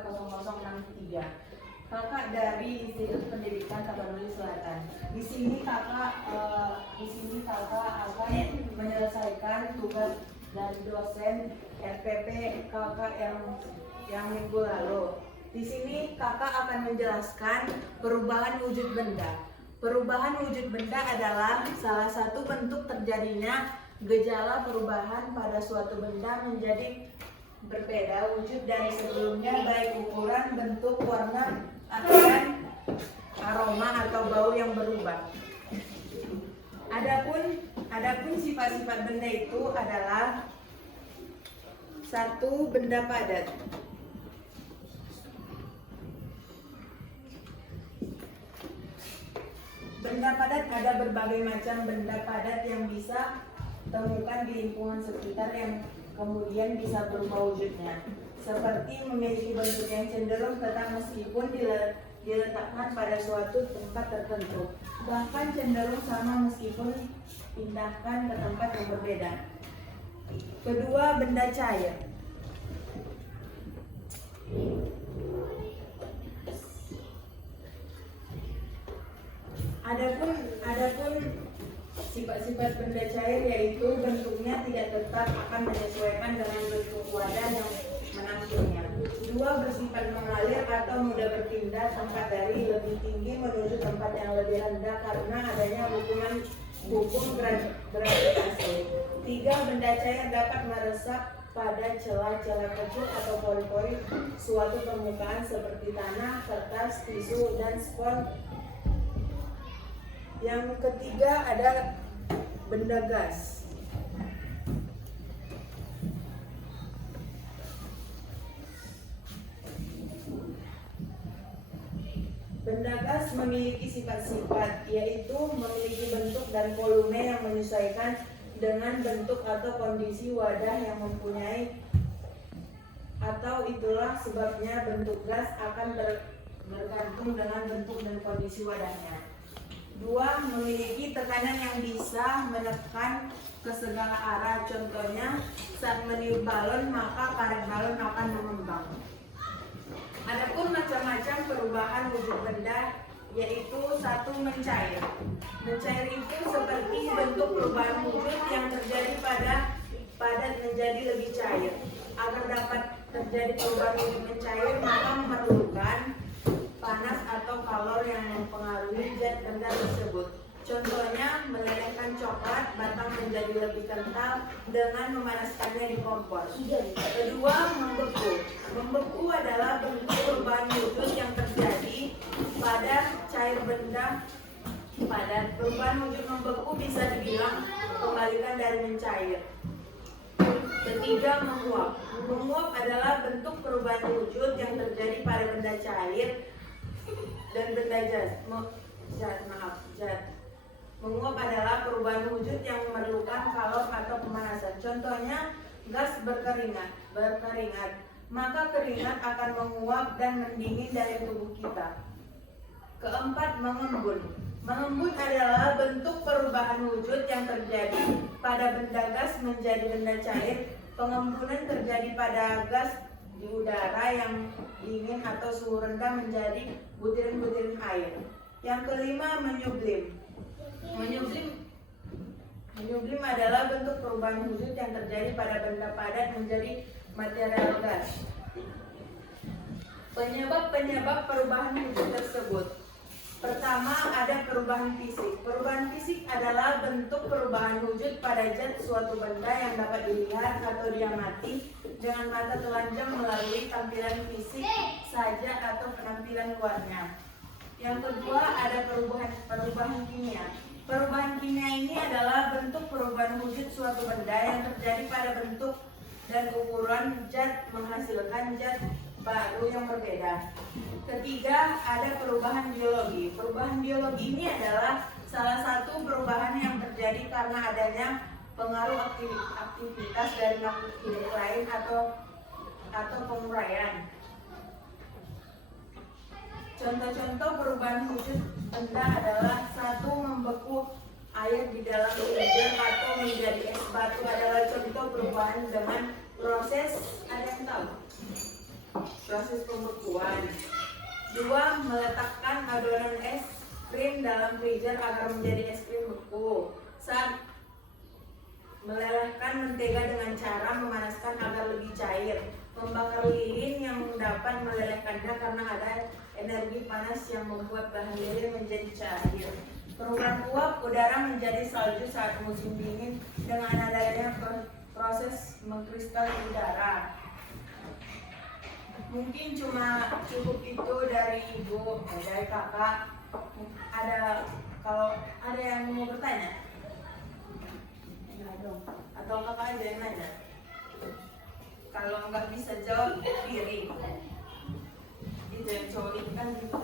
1440063. Kakak dari Institut Pendidikan Tapanuli Selatan. Di sini kakak akan menyelesaikan tugas dari dosen RPP kakak yang minggu lalu. Di sini kakak akan menjelaskan perubahan wujud benda. Perubahan wujud benda adalah salah satu bentuk terjadinya gejala perubahan pada suatu benda menjadi berbeda wujud dari sebelumnya, baik ukuran, bentuk, warna, dan aroma atau bau yang berubah. Adapun sifat-sifat benda itu adalah: satu, benda padat. Benda padat, ada berbagai macam benda padat yang bisa temukan di lingkungan sekitar yang kemudian bisa berubah wujudnya, seperti memiliki bentuk yang cenderung tetap meskipun diletakkan pada suatu tempat tertentu, bahkan cenderung sama meskipun pindahkan ke tempat yang berbeda. Kedua, benda cair. Adapun sifat-sifat benda cair yaitu bentuknya tidak tetap, akan menyesuaikan dengan bentuk wadah yang menampilnya. Dua, bersifat mengalir atau mudah berpindah tempat dari lebih tinggi menuju tempat yang lebih rendah karena adanya hukum gravitasi. Tiga, benda cair dapat meresap pada celah-celah kecil atau pori-pori suatu permukaan seperti tanah, kertas, tisu, dan spons. Yang ketiga ada benda gas. Benda gas memiliki sifat-sifat, yaitu memiliki bentuk dan volume yang menyesuaikan dengan bentuk atau kondisi wadah yang mempunyai, atau itulah sebabnya bentuk gas akan bergantung dengan bentuk dan kondisi wadahnya. Dua, memiliki tekanan yang bisa menekan ke segala arah. Contohnya, saat meniup balon maka karet balon akan mengembang. Adapun macam-macam perubahan wujud benda, yaitu satu, mencair. Mencair itu seperti bentuk perubahan wujud yang terjadi pada padat menjadi lebih cair. Agar dapat terjadi perubahan wujud mencair, maka memerlukan panas atau kalor yang mempengaruhi zat benda tersebut. Contohnya, melelehkan coklat batang menjadi lebih kental dengan memanaskannya di kompor. Kedua, membeku. Membeku adalah bentuk perubahan wujud yang terjadi pada cair benda padat. Perubahan wujud membeku bisa dibilang kebalikan dari mencair. Ketiga, menguap. Menguap adalah bentuk perubahan wujud yang terjadi pada benda cair dan benda zat. Menguap adalah perubahan wujud yang memerlukan kalor atau pemanasan. Contohnya, gas berkeringat. Maka keringat akan menguap dan mendingin dari tubuh kita. Keempat, mengembun. Mengembun adalah bentuk perubahan wujud yang terjadi pada benda gas menjadi benda cair. Pengembunan terjadi pada gas di udara yang dingin atau suhu rendah menjadi butiran-butiran air. Yang kelima, menyublim. Menyublim adalah bentuk perubahan wujud yang terjadi pada benda padat menjadi material gas. Penyebab perubahan wujud tersebut. Pertama, ada perubahan fisik. Perubahan fisik adalah bentuk perubahan wujud pada zat suatu benda yang dapat dilihat atau diamati dengan mata telanjang melalui tampilan fisik saja atau penampilan luarnya. Yang kedua, ada perubahan kimia. Perubahan kimia ini adalah bentuk perubahan wujud suatu benda yang terjadi pada bentuk dan ukuran zat menghasilkan zat baru yang berbeda. Ketiga, ada perubahan biologi. Perubahan biologi ini adalah salah satu perubahan yang terjadi karena adanya pengaruh aktivitas dari makhluk hidup lain atau penguraian. Contoh-contoh perubahan wujud benda adalah: satu, membeku air di dalam freezer atau menjadi es batu adalah contoh perubahan dengan proses, ada yang tahu? proses pembekuan. 2. Meletakkan adonan es krim dalam freezer agar menjadi es krim beku. Saat melelehkan mentega dengan cara memanaskan agar lebih cair. Membakar lilin yang dapat melelehkannya karena ada energi panas yang membuat bahan lilin menjadi cair. Perubahan uap udara menjadi salju saat musim dingin dengan adanya proses mengkristal udara. Mungkin cuma cukup itu dari ibu, dari kakak. Kalau ada yang mau bertanya? Atau kakak aja yang nanya? Kalau nggak bisa jawab, piring. Itu yang cowok kan gitu.